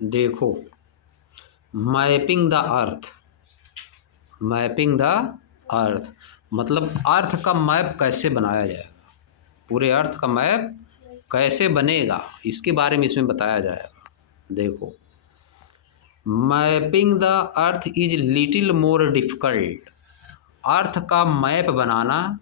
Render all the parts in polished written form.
देखो, mapping the earth, mapping the अर्थ मतलब अर्थ का मैप कैसे बनाया जाएगा, पूरे अर्थ का मैप कैसे बनेगा, इसके बारे में इसमें बताया जाएगा। देखो, mapping the earth is little more difficult. Earth का मैप बनाना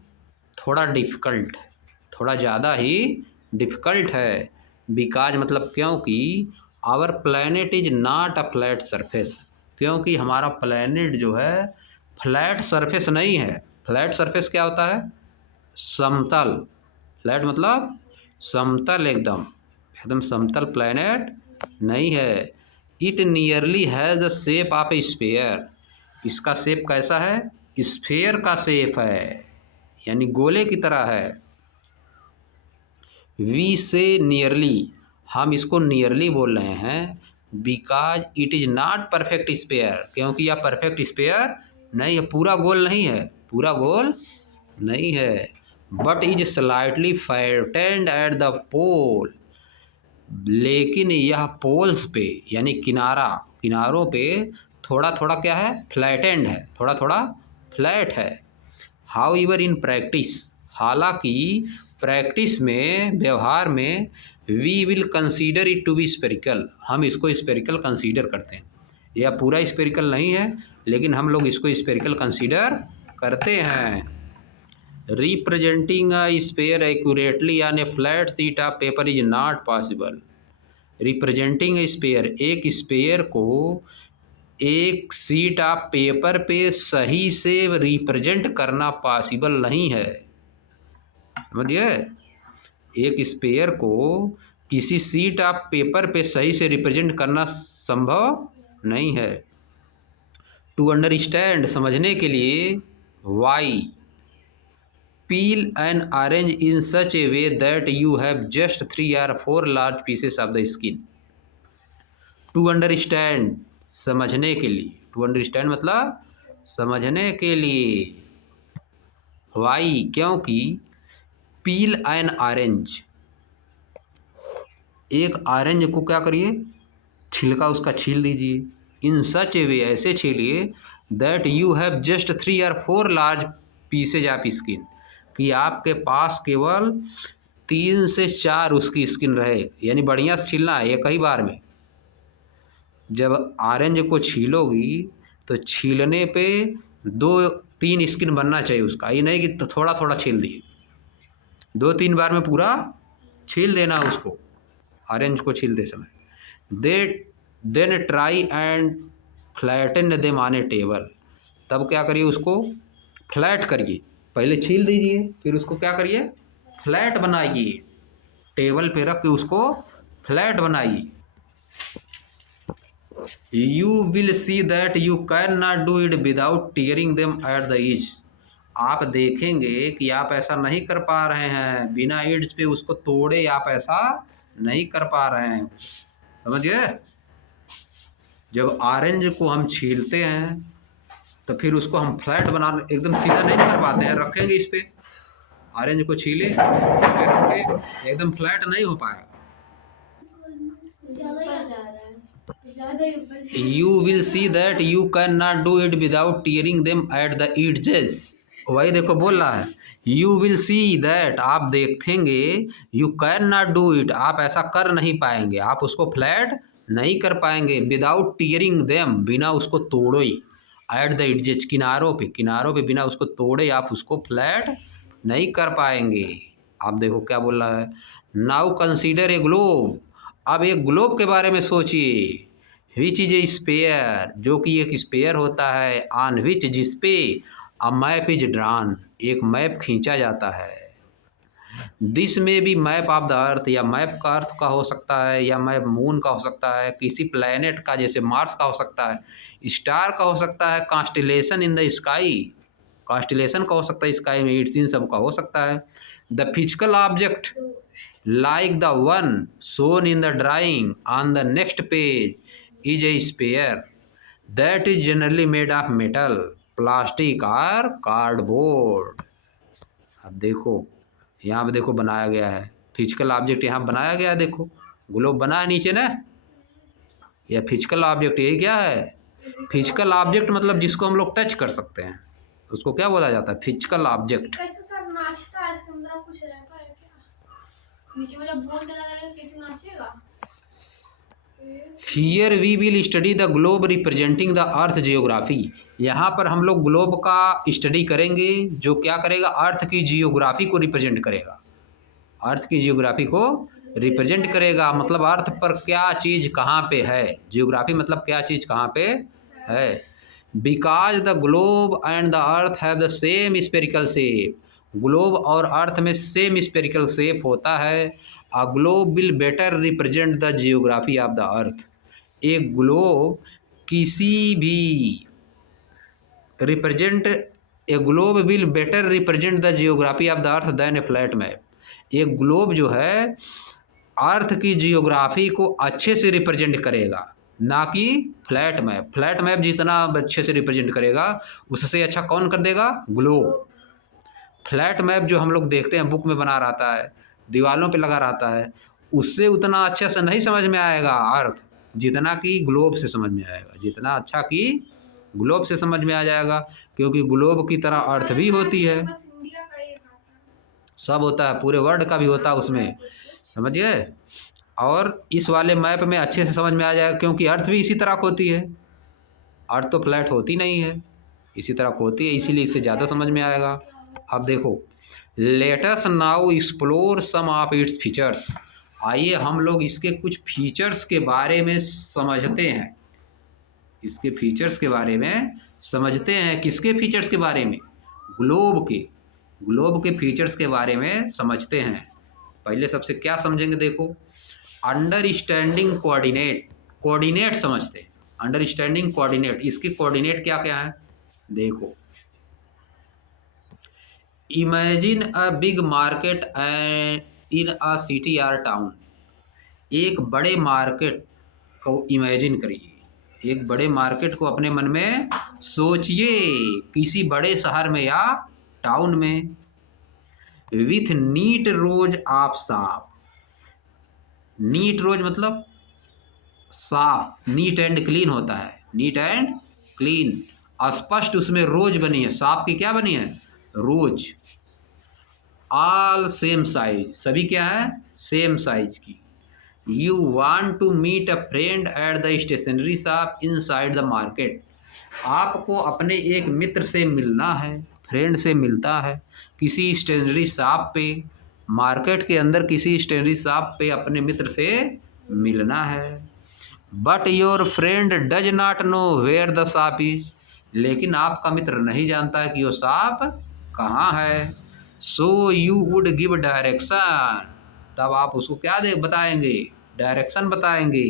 थोड़ा डिफ़िकल्ट है, थोड़ा ज़्यादा ही डिफ़िकल्ट है। बिकॉज मतलब क्योंकि our planet is not a flat surface, क्योंकि हमारा प्लैनेट जो है फ्लैट सरफेस नहीं है। फ्लैट सरफेस क्या होता है? समतल। फ्लैट मतलब समतल, एकदम एकदम समतल प्लैनेट नहीं है। It nearly has the shape of A sphere. इसका शेप कैसा है? स्फीयर का शेप है, यानी गोले की तरह है। वी से नियरली, हम इसको नियरली बोल रहे हैं because it is not perfect sphere, क्योंकि यह परफेक्ट स्फीयर नहीं है, पूरा गोल नहीं है, पूरा गोल नहीं है। But is slightly flattened at the pole, लेकिन यह पोल्स पे यानी किनारों पे थोड़ा थोड़ा क्या है? फ्लैटेंड है, थोड़ा थोड़ा फ्लैट है। हाउ एवर इन प्रैक्टिस, हालांकि प्रैक्टिस में, व्यवहार में, we will consider it to be spherical, हम इसको स्पेरिकल कंसीडर करते हैं। यह पूरा स्पेरिकल नहीं है, लेकिन हम लोग इसको स्पेरिकल कंसीडर करते हैं। Representing a sphere accurately on A flat sheet of paper is not possible. Representing A sphere, एक स्फीयर को एक शीट ऑफ पेपर पे सही से रिप्रेजेंट करना पॉसिबल नहीं है, समझिए। एक स्फीयर को किसी शीट ऑफ पेपर पे सही से रिप्रेजेंट करना संभव नहीं है। टू अंडरस्टैंड, समझने के लिए, Y peel an orange in such a way that you have just 3 or 4 large pieces of the skin. To understand, समझने के लिए, to understand मतलब समझने के लिए। Why, क्योंकि peel an orange, एक ऑरेंज को क्या करिए? छिलका उसका छील दीजिए। इन सच ए वे, ऐसे छीलिए, that you have just 3 or 4 large pieces of skin, कि आपके पास केवल 3 से 4 उसकी स्किन रहे, यानी बढ़िया से छीलना है एक ही बार में। जब ऑरेंज को छीलोगी तो छीलने पे 2-3 स्किन बनना चाहिए उसका, ये नहीं कि थोड़ा थोड़ा छील दिए। 2-3 बार में पूरा छील देना उसको, ऑरेंज को छीलते समय। Then try and flatten them on a table, तब क्या करिए? उसको फ्लैट करिए, पहले छील दीजिए, फिर उसको क्या करिए? फ्लैट बनाइए, टेबल पे रख के उसको फ्लैट बनाइए। You will see that you can not do it without tearing them at the edge. आप देखेंगे कि आप ऐसा नहीं कर पा रहे हैं, बिना एड्स पे उसको तोड़े आप ऐसा नहीं कर पा रहे हैं, समझिए। जब ऑरेंज को हम छीलते हैं तो फिर उसको हम फ्लैट बना, एकदम सीधा नहीं कर पाते हैं, रखेंगे इस पे, ऑरेंज को छीले इस पे रखे, एकदम फ्लैट नहीं हो पाएगा। You will see that you can not do it without tearing them at the edges. वही देखो बोल रहा है, यू विल सी दैट, आप देखेंगे, you can not do it, आप ऐसा कर नहीं पाएंगे, आप उसको फ्लैट नहीं कर पाएंगे, विदाउट टीयरिंग देम, बिना उसको तोड़े, एट द एजेस, किनारों पे बिना उसको तोड़े आप उसको फ्लैट नहीं कर पाएंगे। आप देखो क्या बोल रहा है, नाउ कंसीडर ए ग्लोब, अब एक ग्लोब के बारे में सोचिए। विच इज ए स्पेयर, जो कि एक स्पेयर होता है, ऑन विच, जिसपे अ मैप इज ड्रॉन, एक मैप खींचा जाता है। दिस में भी मैप ऑफ द अर्थ, या मैप का अर्थ का हो सकता है, या मैप मून का हो सकता है, किसी प्लैनेट का जैसे मार्स का हो सकता है, स्टार का हो सकता है, constellation in the sky, constellation का हो सकता है स्काई में, इट्स इन सब का हो सकता है। The physical object like the one shown in the drawing on the next page is a sphere that is generally made of metal, plastic or cardboard। अब देखो, यहाँ पे देखो बनाया गया है फिजिकल ऑब्जेक्ट, यहाँ बनाया गया है, देखो ग्लोब बना है नीचे ना, या फिजिकल ऑब्जेक्ट, यही क्या है? फिजिकल ऑब्जेक्ट मतलब जिसको हम लोग टच कर सकते हैं उसको क्या बोला जाता है? Physical object. कैसे सर नाचता है, इसके अंदर कुछ रहता है क्या? नीचे में जब बोल्ट लगा रहेगा कैसे नाचेगा? Here we will study the globe representing the earth geography. यहाँ पर हम लोग ग्लोब का स्टडी करेंगे जो क्या करेगा? अर्थ की जियोग्राफी को रिप्रेजेंट करेगा। अर्थ की जियोग्राफी को रिप्रेजेंट करेगा मतलब अर्थ पर क्या चीज़ कहाँ पे है। जियोग्राफी मतलब क्या चीज़ कहाँ पे है। Because the globe and the earth have the same spherical shape. Globe और अर्थ में सेम स्पेरिकल शेप होता है। A globe will better represent the geography of the earth. एक ग्लोब किसी भी represent a globe will better represent the geography of the earth than a flat map. एक globe जो है अर्थ की जियोग्राफी को अच्छे से रिप्रेजेंट करेगा, ना कि फ्लैट मैप। फ्लैट मैप जितना अच्छे से रिप्रेजेंट करेगा उससे अच्छा कौन कर देगा? ग्लोब। फ्लैट मैप जो हम लोग देखते हैं बुक में बना रहता है, दीवालों पे लगा रहता है, उससे उतना अच्छे से नहीं समझ में आएगा अर्थ जितना कि ग्लोब से समझ में आएगा, जितना अच्छा कि ग्लोब से समझ में आ जाएगा। क्योंकि ग्लोब की तरह अर्थ भी होती है, बस इंडिया का ही था। सब होता है, पूरे वर्ल्ड का भी होता है उसमें, समझ गए। और इस वाले मैप में अच्छे से समझ में आ जाएगा क्योंकि अर्थ भी इसी तरह होती है। अर्थ तो फ्लैट होती नहीं है, इसी तरह होती है, इसीलिए इससे ज़्यादा समझ में आएगा। अब देखो, let us now explore some of its features. आइए हम लोग इसके कुछ फीचर्स के बारे में समझते हैं। इसके फीचर्स के बारे में समझते हैं। किसके फीचर्स के बारे में? ग्लोब के। ग्लोब के फीचर्स के बारे में समझते हैं। पहले सबसे क्या समझेंगे? देखो, अंडरस्टैंडिंग कोऑर्डिनेट। कोऑर्डिनेट समझते हैं। अंडरस्टैंडिंग कोऑर्डिनेट, इसके कोऑर्डिनेट क्या क्या हैं? देखो, imagine a big market and in a city or town. एक बड़े मार्केट को इमेजिन करिए, एक बड़े मार्केट को अपने मन में सोचिए, किसी बड़े शहर में या टाउन में। विथ नीट रोज ऑफ साफ। नीट रोज मतलब साफ, नीट एंड क्लीन होता है, नीट एंड क्लीन। स्पष्ट उसमें रोज बनी है, साफ की क्या बनी है? रोज। ऑल सेम साइज, सभी क्या है? सेम साइज की। You want to meet a friend at the stationery shop inside the market. आपको अपने एक मित्र से मिलना है, फ्रेंड से मिलता है किसी स्टेशनरी शॉप पे, मार्केट के अंदर किसी स्टेशनरी शॉप पे अपने मित्र से मिलना है। But your friend does not know where the shop is. लेकिन आपका मित्र नहीं जानता है कि वो शॉप कहाँ है। So you would give direction. तब आप उसको क्या दे बताएंगे? डायरेक्शन बताएंगे।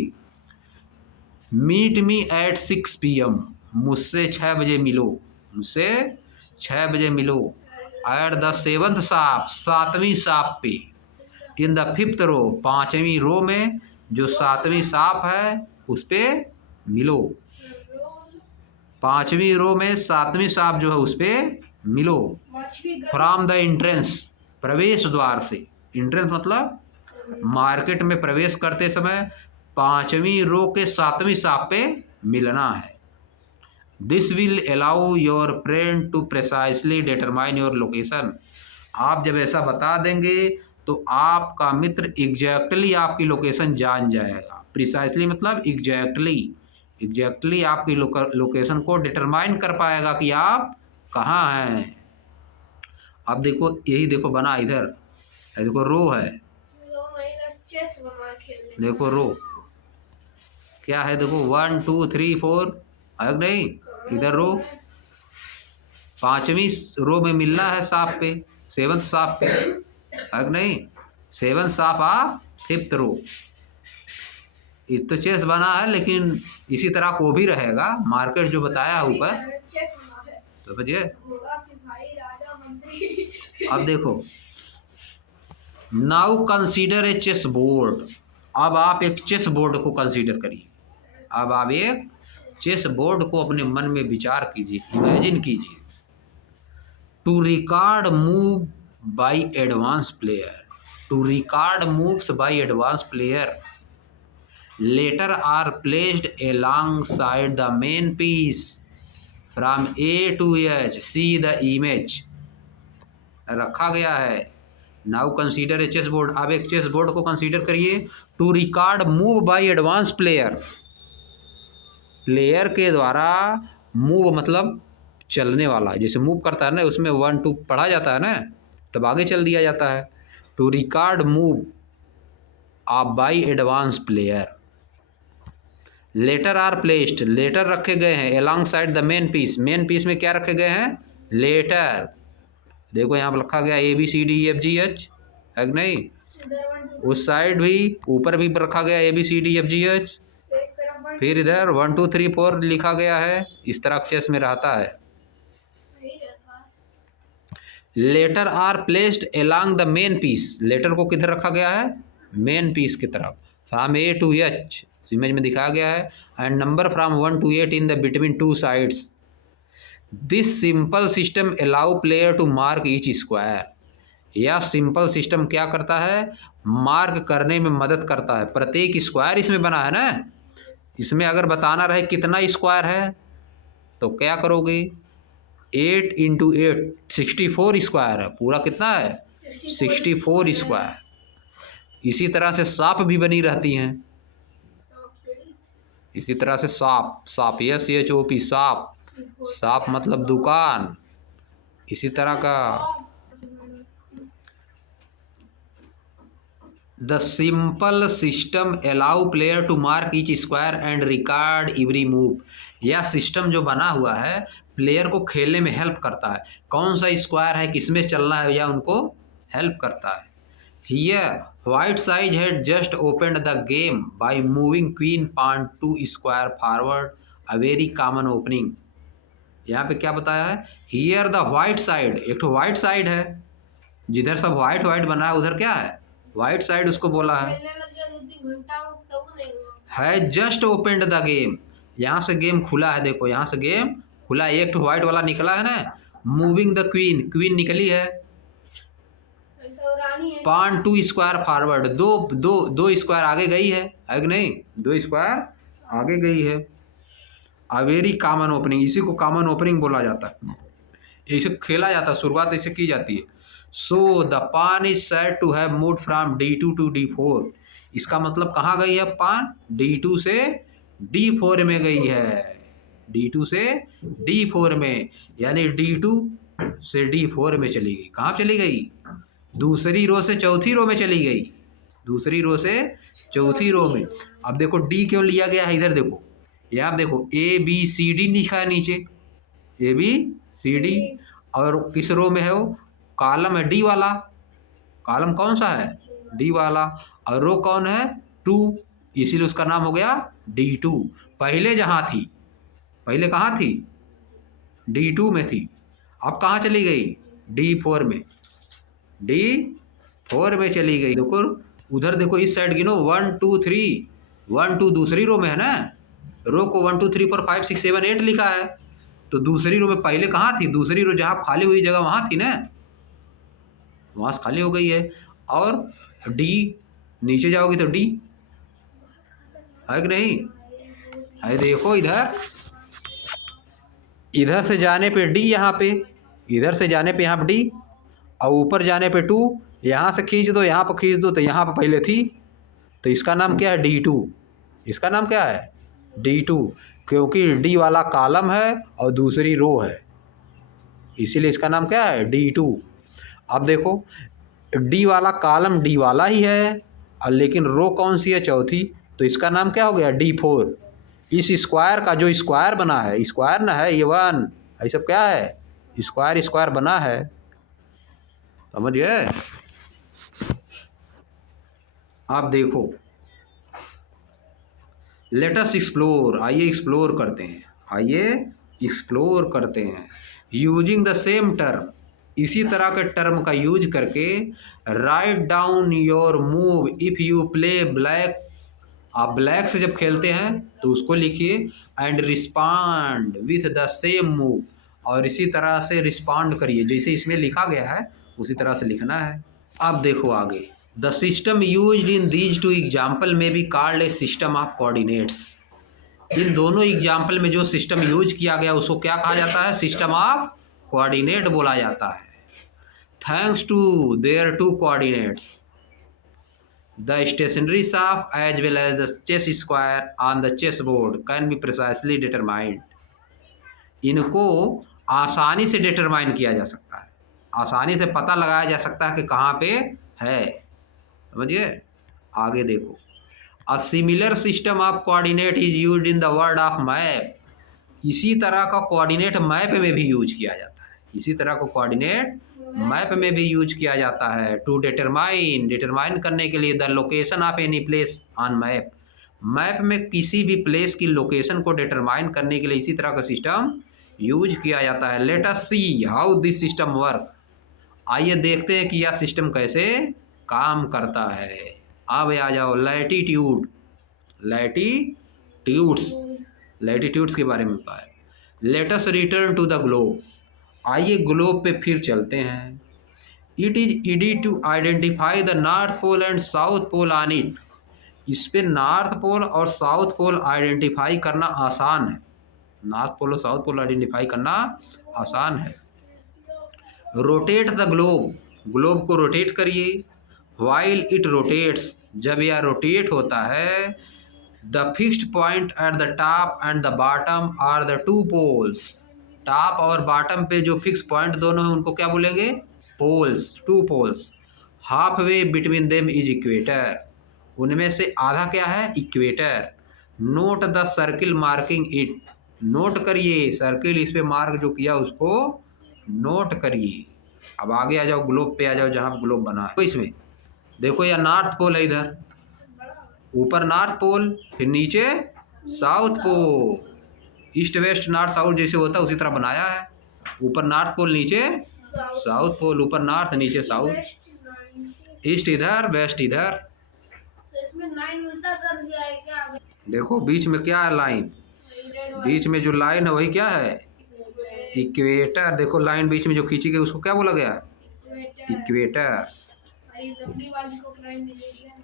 Meet me at 6 PM। मुझसे 6 बजे मिलो, मुझसे 6 बजे मिलो। एट द 7th शॉप, 7वीं शॉप पे। इन द 5th रो, 5वीं रो में जो 7वीं शॉप है उस पर मिलो। 5वीं रो में 7वीं शॉप जो है उस पर मिलो। फ्रॉम द एंट्रेंस, प्रवेश द्वार से। एंट्रेंस मतलब मार्केट में प्रवेश करते समय 5वीं रो के 7वीं शॉप पे मिलना है। This will allow your friend to precisely determine your location. आप जब ऐसा बता देंगे तो आपका मित्र एग्जैक्टली आपकी लोकेशन जान जाएगा। प्रिसाइसली मतलब एग्जैक्टली, एग्जैक्टली आपकी लोकेशन को डिटरमाइन कर पाएगा कि आप कहाँ हैं। अब देखो, यही देखो बना इधर, देखो रो है, देखो रो क्या है? देखो 1 2 3 4 है नहीं? इधर रो 5वीं रो में मिलना है शॉप पे, 7th शॉप पे, है नहीं? 7th शॉप आ 5th रो। ये तो चेस बना है लेकिन इसी तरह को भी रहेगा, मार्केट जो बताया है ऊपर, तो समझिए। अब देखो, now consider a chess board. अब आप एक चेस बोर्ड को कंसीडर करिए। अब आप एक चेस बोर्ड को अपने मन में विचार कीजिए, इमेजिन कीजिए। To record move by advance player, to record moves by advance player. Letter are placed alongside the main piece from A to H, see the image, रखा गया है। Now consider a chess board, अब एक chess board को consider करिए। To record move by advance player, player के द्वारा move मतलब चलने वाला, जैसे मूव करता है ना उसमें 1 2 पढ़ा जाता है ना, तब आगे चल दिया जाता है। टू रिकॉर्ड मूव आप by advance player, letter are placed, letter रखे गए हैं alongside the main piece, main piece में क्या रखे गए हैं, लेटर। देखो यहाँ पर रखा गया ABCDEFGH, है कि नहीं, उस साइड भी ऊपर भी रखा गया ABCDEFGH, फिर इधर 1 2 3 4 लिखा गया है, इस तरह चेस में रहता है। Letter are placed along the main piece, letter को किधर रखा गया है, मेन पीस की तरफ, from A to H, image में दिखाया गया है, and number from 1 to 8 in the between two sides. This simple system allow player to mark each square, यह सिंपल सिस्टम क्या करता है, मार्क करने में मदद करता है। प्रत्येक स्क्वायर इसमें बना है ना, इसमें अगर बताना रहे कितना स्क्वायर है तो क्या करोगे, 8 × 8 64 स्क्वायर है, पूरा कितना है 64 स्क्वायर। इसी तरह से सांप भी बनी रहती हैं, इसी तरह से सांप, सांप SHOP, सांप, सांप मतलब दुकान, इसी तरह का। The simple system allow player to mark each square and record every move, यह सिस्टम जो बना हुआ है प्लेयर को खेलने में हेल्प करता है, कौन सा स्क्वायर है किसमें चलना है या उनको हेल्प करता है। Here white side had just opened the game by moving queen पान 2 square forward, a very common opening. यहाँ पे क्या बताया है, हियर द व्हाइट साइड, एक तो व्हाइट साइड है, जिधर सब व्हाइट व्हाइट बना है उधर क्या है, व्हाइट साइड उसको बोला है जस्ट ओपनड द गेम, यहाँ से गेम खुला है, देखो यहाँ से गेम खुला, एक तो व्हाइट वाला निकला है ना, मूविंग द क्वीन, क्वीन निकली है, पान 2 स्क्वायर फॉरवर्ड, दो स्क्वायर आगे गई है कि नहीं, 2 स्क्वायर आगे गई है। अ वेरी कॉमन ओपनिंग, इसी को कॉमन ओपनिंग बोला जाता है, इसे खेला जाता है, शुरुआत इसे की जाती है। So the pawn is said to have moved from D2 to D4, इसका मतलब कहाँ गई है पान, D2 से D4 में गई है, D2 से D4 में, यानी D2 से D4 में चली गई। कहाँ चली गई, दूसरी रो से चौथी रो में चली गई, दूसरी रो से चौथी रो में। अब देखो D क्यों लिया गया है, इधर देखो, यहाँ आप देखो ABCD लिखा है नीचे, ABCD, और किस रो में है वो, कॉलम है D वाला, कॉलम कौन सा है, D वाला, और रो कौन है 2, इसीलिए उसका नाम हो गया D2। पहले जहाँ थी, पहले कहाँ थी, D2 में थी, अब कहाँ चली गई, D4 में, D4 में चली गई। देखो उधर देखो इस साइड गिनो 1 2 3, 1 2 दूसरी रो में है ना, रो को 1 2 3 4 5 6 7 8 लिखा है, तो दूसरी रो में पहले कहाँ थी, दूसरी रो जहाँ खाली हुई जगह वहाँ थी ना, वहाँ से खाली हो गई है। और D नीचे जाओगी तो D है कि नहीं, है देखो इधर, इधर से जाने पे D, यहाँ पे इधर से जाने पे यहाँ पे D, और ऊपर जाने पे 2, यहाँ से खींच दो यहाँ पर खींच दो तो यहाँ पर पहले थी, तो इसका नाम क्या है D2, इसका नाम क्या है D2, क्योंकि D वाला कॉलम है और दूसरी रो है, इसीलिए इसका नाम क्या है D2। अब देखो D वाला कॉलम D वाला ही है, और लेकिन रो कौन सी है, चौथी, तो इसका नाम क्या हो गया D4। इस स्क्वायर का जो स्क्वायर बना है, स्क्वायर ना है ये 1, ये सब क्या है, स्क्वायर स्क्वायर बना है, समझ गए। आप देखो लेट अस एक्सप्लोर, आइए एक्सप्लोर करते हैं, आइए एक्सप्लोर करते हैं। यूजिंग द सेम टर्म, इसी तरह के टर्म का यूज करके, write down your move if you play black, आप ब्लैक से जब खेलते हैं तो उसको लिखिए, and respond with the same move, और इसी तरह से रिस्पॉन्ड करिए, जैसे इसमें लिखा गया है उसी तरह से लिखना है। अब देखो आगे, the system used in these two example में be called a system of coordinates. इन दोनों एग्जाम्पल में जो सिस्टम यूज किया गया उसको क्या कहा जाता है? सिस्टम ऑफ कोऑर्डिनेट बोला जाता है। Thanks to their two coordinates the stationery shop as well as the chess square on the chess board can be precisely determined. इनको आसानी से डिटरमाइन किया जा सकता है, आसानी से पता लगाया जा सकता है कि कहाँ पे है। समझिए, आगे देखो। A similar system of coordinate is used in the word of map. इसी तरह का कोऑर्डिनेट मैप में भी यूज किया जाता है, इसी तरह का कोऑर्डिनेट मैप में भी यूज किया जाता है। टू डिटरमाइन करने के लिए the location of any place on map. Map में किसी भी प्लेस की लोकेशन को डिटरमाइन करने के लिए इसी तरह का सिस्टम यूज किया जाता है। Let us see how this system work. आइए देखते हैं कि यह सिस्टम कैसे काम करता है। अब आ जाओ लैटिट्यूड, लैटिट्यूड्स के बारे में पता है। Let us return to the globe. आइए ग्लोब पे फिर चलते हैं। It is easy to identify the north pole and south pole on it. इस पे नॉर्थ पोल और साउथ पोल आइडेंटिफाई करना आसान है, नॉर्थ पोल और साउथ पोल आइडेंटिफाई करना आसान है। रोटेट द ग्लोब, ग्लोब को रोटेट करिए। वाइल इट रोटेट्स, जब यह रोटेट होता है। The fixed point at the top and the bottom are the two poles. Top और बॉटम पे जो फिक्स पॉइंट दोनों हैं उनको क्या बोलेंगे? Poles, two poles. Half way between them is equator, उनमें से आधा क्या है? Equator. Note the circle marking it, note करिए सर्किल इस पे मार्क जो किया उसको नोट करिए। अब आगे आ जाओ, ग्लोब पे आ जाओ, जहाँ ग्लोब बना है। तो इसमें देखो यह नॉर्थ पोल है, इधर ऊपर नॉर्थ पोल, फिर नीचे south pole. East west north south जैसे होता है उसी तरह बनाया है। ऊपर नॉर्थ पोल, नीचे साउथ पोल, ऊपर नॉर्थ नीचे साउथ, ईस्ट इधर वेस्ट इधर। इसमें 9 उल्टा कर दिया है क्या? देखो बीच में क्या है? लाइन, बीच में जो लाइन है वही क्या है? इक्वेटर। देखो लाइन बीच में जो खींची गई उसको क्या बोला गया? इक्वेटर। लंबी वाली को प्राइम मेरिडियन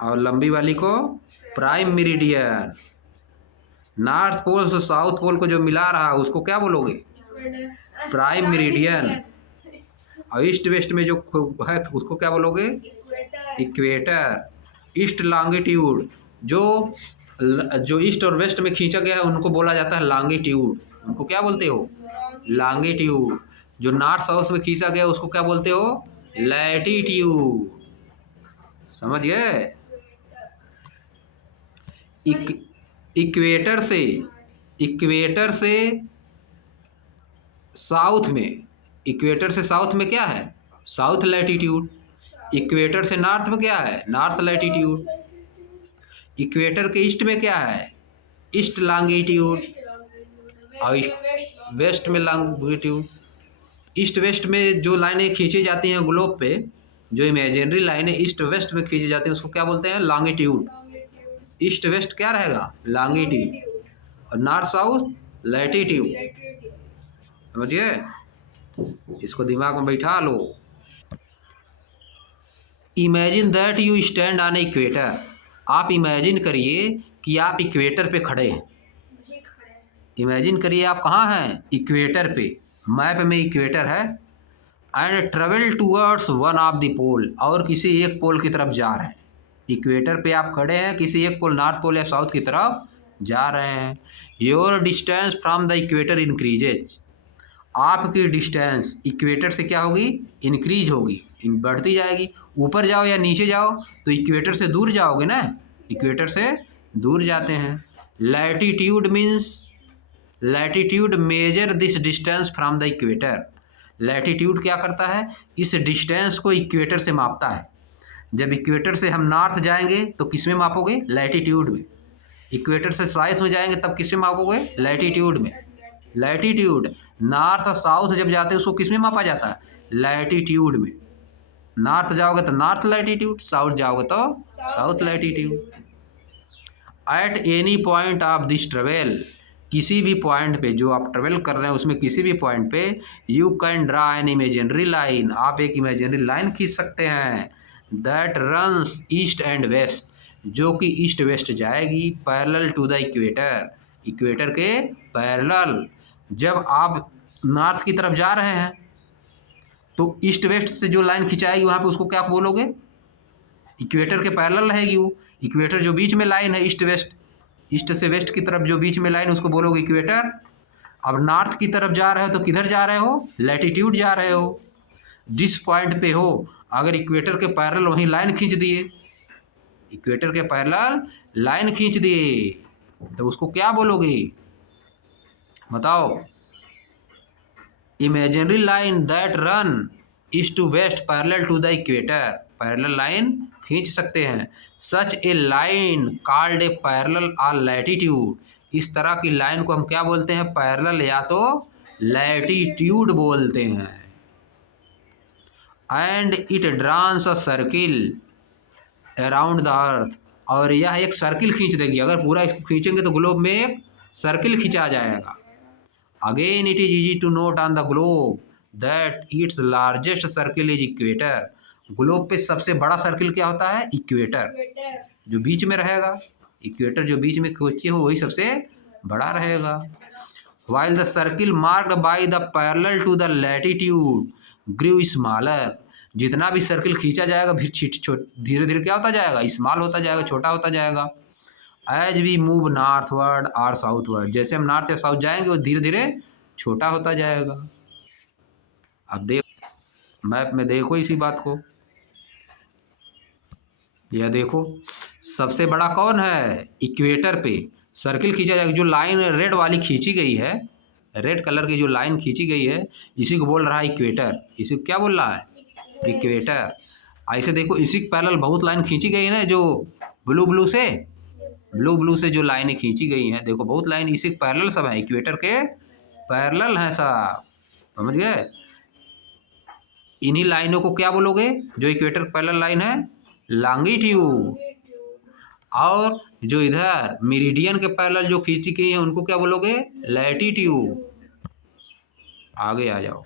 और लंबी वाली को प्राइम मेरिडियन। नॉर्थ पोल से साउथ पोल को जो मिला रहा है उसको क्या बोलोगे? Prime meridian. और ईस्ट वेस्ट में जो है उसको क्या बोलोगे? इक्वेटर। ईस्ट लॉन्गिट्यूड, जो ईस्ट और वेस्ट में खींचा गया है उनको बोला जाता है लॉन्गिट्यूड। उनको क्या बोलते हो? लॉन्गिट्यूड। जो नॉर्थ साउथ में खींचा गया उसको क्या बोलते हो? लैटिट्यूड। समझ गए? इक्वेटर से साउथ में, इक्वेटर से साउथ में क्या है? South latitude. इक्वेटर से नॉर्थ में क्या है? North latitude. इक्वेटर के ईस्ट में क्या है? East longitude. और वेस्ट में लॉन्गिट्यूड। ईस्ट वेस्ट में जो लाइनें खींची जाती हैं ग्लोब पे, जो इमेजिनरी लाइनें ईस्ट वेस्ट में खींची जाती हैं उसको क्या बोलते हैं? लॉन्गिट्यूड। ईस्ट वेस्ट क्या रहेगा? लॉन्गिट्यूड। और नॉर्थ साउथ लैटिट्यूड। समझिए, इसको दिमाग में बैठा लो। Imagine that you stand on equator. आप इमेजिन करिए कि आप इक्वेटर पे खड़े हैं। इमेजिन करिए आप कहाँ हैं? इक्वेटर पे। मैप में इक्वेटर है। And travel towards one of the pole, और किसी एक पोल की तरफ जा रहे हैं। इक्वेटर पे आप खड़े हैं, किसी एक पोल नॉर्थ पोल या साउथ की तरफ जा रहे हैं। Your distance from the equator increases. आपकी डिस्टेंस इक्वेटर से क्या होगी? इंक्रीज होगी, बढ़ती जाएगी। ऊपर जाओ या नीचे जाओ तो इक्वेटर से दूर जाओगे ना, इक्वेटर से दूर जाते हैं। Latitude means, latitude measure this distance from the equator. Latitude क्या करता है? इस डिस्टेंस को इक्वेटर से मापता है। जब इक्वेटर से हम नॉर्थ जाएंगे तो किस में मापोगे? लैटिट्यूड में। इक्वेटर से साउथ में जाएंगे तब किस में मापोगे? लैटिट्यूड में। लैटिट्यूड नॉर्थ और साउथ जब जाते हैं उसको किस में मापा जाता है? लैटिट्यूड में। नॉर्थ जाओगे तो नॉर्थ लैटिट्यूड, साउथ जाओगे तो south latitude. At any point of this travel, किसी भी पॉइंट पे जो आप ट्रेवल कर रहे हैं उसमें किसी भी पॉइंट पे you can draw an imaginary line, आप एक इमेजिनरी लाइन खींच सकते हैं that runs east and west, जो कि ईस्ट वेस्ट जाएगी parallel to the equator, equator के पैरेलल। जब आप नॉर्थ की तरफ जा रहे हैं तो ईस्ट वेस्ट से जो लाइन खिंचाएगी वहाँ पे उसको क्या बोलोगे, इक्वेटर के पैरेलल रहेगी वो, इक्वेटर जो बीच में लाइन है ईस्ट वेस्ट, ईस्ट से वेस्ट की तरफ जो बीच में लाइन उसको बोलोगे इक्वेटर। अब नॉर्थ की तरफ जा रहे हो तो किधर जा रहे हो, लैटिट्यूड जा रहे हो। जिस पॉइंट पे हो अगर इक्वेटर के पैरेलल वहीं लाइन खींच दिए, इक्वेटर के पैरेलल लाइन खींच दिए तो उसको क्या बोलोगे, बताओ। Imaginary line that run east to west parallel to the equator, parallel line खींच सकते हैं। Such a line called a parallel और लैटिट्यूड, इस तरह की लाइन को हम क्या बोलते हैं, पैरेलल या तो लैटिट्यूड बोलते हैं। And it draws a circle around the earth, और यह एक सर्किल खींच देगी, अगर पूरा इसको खींचेंगे तो ग्लोब में एक सर्किल खींचा जाएगा। Again it is easy to note on the globe that its largest circle is equator, globe पे सबसे बड़ा सर्किल क्या होता है, इक्वेटर, जो बीच में रहेगा, इक्वेटर जो बीच में खींचे हो वही सबसे बड़ा रहेगा। while the circle marked by the parallel to the latitude grew smaller, जितना भी सर्किल खींचा जाएगा फिर धीरे धीरे क्या होता जाएगा, स्मॉल होता जाएगा, छोटा होता जाएगा। एज वी मूव नॉर्थवर्ड और साउथवर्ड, जैसे हम नॉर्थ या साउथ जाएंगे वो धीरे धीरे छोटा होता जाएगा। अब देख मैप में देखो इसी बात को, यह देखो सबसे बड़ा कौन है, इक्वेटर पे सर्किल खींचा जाएगा, जो लाइन रेड वाली खींची गई है, रेड कलर की जो लाइन खींची गई है इसी को बोल रहा है इक्वेटर, इसी को क्या बोल रहा है, इक्वेटर। ऐसे देखो इसी के पैरेलल बहुत लाइन खींची गई है ना, जो ब्लू ब्लू से जो लाइनें खींची गई हैं, देखो बहुत लाइन इसी के पैरेलल सब है, इक्वेटर के पैरेलल हैं सब, समझ गए। इन्हीं लाइनों को क्या बोलोगे, जो इक्वेटर पैरेलल लाइन है, लॉन्गिट्यूड, और जो इधर मेरिडियन के पैरेलल जो खींची गई है उनको क्या बोलोगे, लैटिट्यूड। आगे आ जाओ,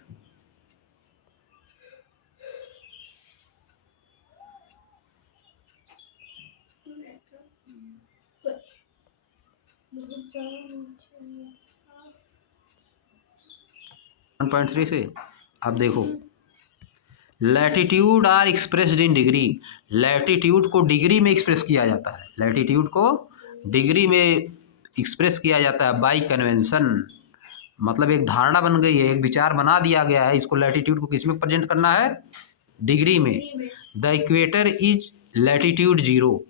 वन पॉइंट 3 से अब देखो latitude are expressed in degree, latitude को डिग्री में एक्सप्रेस किया जाता है, लैटिट्यूड को डिग्री में एक्सप्रेस किया जाता है बाय कन्वेंशन, मतलब एक धारणा बन गई है, एक विचार बना दिया गया है, इसको लैटिट्यूड को किस में प्रेजेंट करना है, डिग्री में। The equator is latitude zero,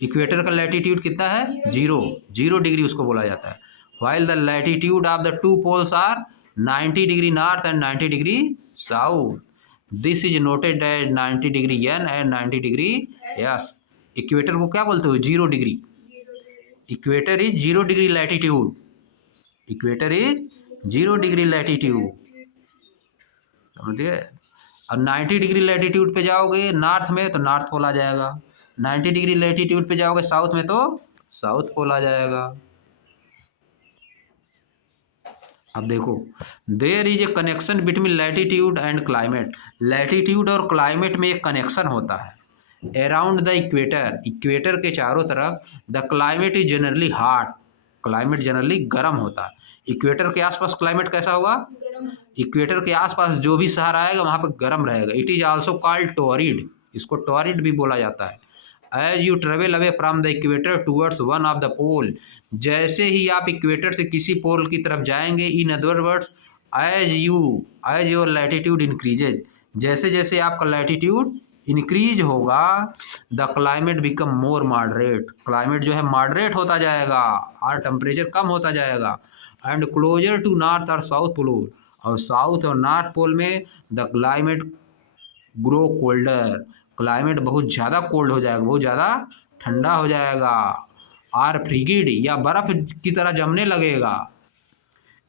equator का लैटिट्यूड कितना है, जीरो डिग्री उसको बोला जाता है। While the latitude of the two poles are 90 degree north and 90 degree south, this is noted as 90 degree N and 90 degree S. Equator को क्या बोलते हो, 0 degree, equator is 0 degree latitude, equator is 0 degree latitude, समझिए। अब 90 degree latitude पे जाओगे north में तो नॉर्थ पोल आ जाएगा, 90 डिग्री लैटिट्यूड पे जाओगे साउथ में तो साउथ पोल आ जाएगा। अब देखो there is a connection between latitude and climate, latitude और क्लाइमेट में एक कनेक्शन होता है। अराउंड द इक्वेटर, इक्वेटर के चारों तरफ the climate is generally hot, climate generally गर्म होता है। इक्वेटर के आसपास क्लाइमेट कैसा होगा, इक्वेटर के आसपास जो भी शहर आएगा वहाँ पर गर्म रहेगा। It is also called torrid, इसको टोरिड भी बोला जाता है। As you travel away from the equator towards one of the pole, जैसे ही आप इक्वेटर से किसी पोल की तरफ जाएंगे, in other words as your latitude increases, जैसे जैसे आपका लैटिट्यूड इंक्रीज होगा the climate become more moderate, climate जो है मॉडरेट होता जाएगा और टेम्परेचर कम होता जाएगा। एंड क्लोजर टू नॉर्थ और साउथ पोल, और साउथ और नॉर्थ पोल में the climate grow colder, climate बहुत ज़्यादा कोल्ड हो जाएगा, बहुत ज़्यादा ठंडा हो जाएगा, और फ्रिगिड या बर्फ़ की तरह जमने लगेगा।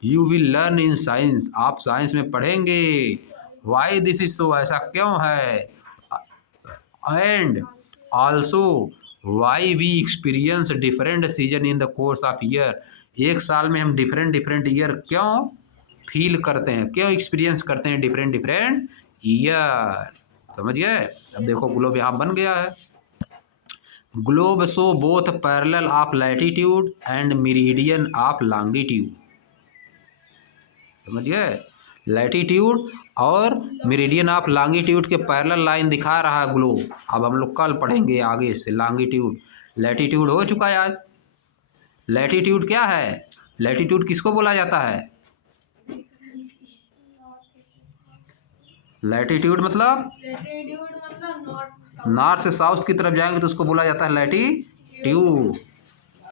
You will learn in science, आप साइंस में पढ़ेंगे वाई दिस इज सो, ऐसा क्यों है, and also why we experience different season in the course of year, एक साल में हम डिफरेंट डिफरेंट ईयर क्यों फील करते हैं, क्यों एक्सपीरियंस करते हैं डिफरेंट डिफरेंट ईयर। समझ गए। अब देखो ग्लोब यहाँ बन गया है। Globe show both parallel of latitude and meridian of longitude. समझ गए। लैटिट्यूड और मेरिडियन ऑफ लॉन्गिट्यूड के पैरेलल लाइन दिखा रहा है ग्लोब। अब हम लोग कल पढ़ेंगे आगे से लॉन्गिट्यूड। लैटिट्यूड हो चुका है आज। लैटिट्यूड क्या है, लैटिट्यूड किसको बोला जाता है? लैटिट्यूड मतलब लैटिट्यूड मतलब नॉर्थ नॉर्थ से साउथ की तरफ जाएंगे तो उसको बोला जाता है लैटिट्यूड।